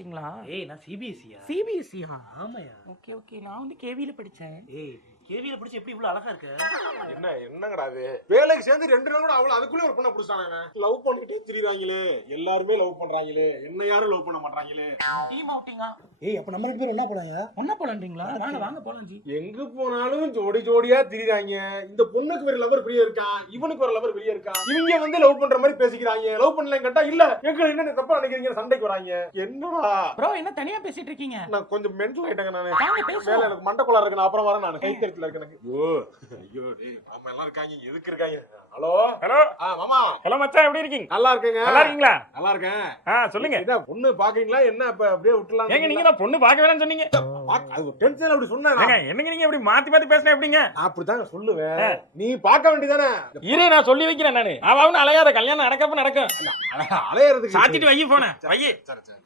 படிச்சீங்களா? ஏய் நான் சிபிஎஸ்சியா? சிபிஎஸ்சியா? ஆமாயா. ஓகே ஓகே, நான் வந்து கேவில படிச்சேன். ஏய் கேவியில படிச்சு எப்படி இவ்வளவு அழகா இருக்க? என்னங்கடா அது? வேலைக்கு சேர்ந்து 2 நாள் கூட அவள அதுக்குள்ளே ஒரு பொண்ணை புடிச்சானே. லவ் பண்ணிட்டே திரிறாங்களே, எல்லாருமே லவ் பண்றாங்களே, என்ன யாரும் லவ் பண்ண மாட்டாங்களே. டீம் அவுட்டிங்கா? ஏய் அப்ப நம்ம 2 பேரும் ஒண்ணா போலாங்க. ஒண்ணா போலான்றீங்களா? வாங்க வாங்க போலாம் ஜி. எங்க போனாலும் ஜோடி ஜோடியா திரிறாங்க. இந்த பொண்ணுக்கு வேற லவர் வெளியே இருக்கான், இவனுக்கு வேற லவர் வெளியே இருக்கான். இவங்க வந்து லவ் பண்ற மாதிரி பேசிக்கிறாங்க. லவ் பண்ணலன்னு கேட்டா இல்ல எங்க என்ன தப்பா நினைக்கிறீங்க, சண்டைக்கு வராங்க. என்னடா ப்ரோ என்ன தனியா பேசிட்டு இருக்கீங்க? நான் கொஞ்சம் மென்டல் ஆயிட்டேங்க நானு. வாங்க பேசுவோம். வேலை எனக்கு மண்டக்குள்ள இருக்கு, நான் அப்புறம் வரேன். நான் கைத்தறித்துல இருக்கு எனக்கு. ஐயோ டேய் மாமா எல்லாம் இருக்காங்க, எதுக்கு இருக்காங்க? ஹலோ ஹலோ மாமா. ஹலோ மச்சான், எப்படி இருக்கீங்க? நல்லா இருக்கேங்க. நல்லா இருக்கீங்களா? நல்லா இருக்கேன். சொல்லுங்க. என்ன பொண்ணு பாக்குறீங்களா என்ன? இப்ப அப்படியே விட்டுலாம். ஏங்க நீங்க தான் பொண்ணு பார்க்க வேணாம்னு சொன்னீங்க. அது ஒரு டென்ஷன்ல அப்படி சொன்னேன். ஏங்க என்னங்க நீங்க இப்படி மாத்தி மாத்தி பேசினா எப்படிங்க? அப்படிதாங்க சொல்லுவேன். நீ பார்க்க வேண்டியதானே. இரு நான் சொல்லி வைக்கிறேன் நானு. அவன் அலையாத கல்யாணம் நடக்கப்ப நடக்கும். அலையறதுக்கு சாத்திட்டு வை போன வை. சரி சரி.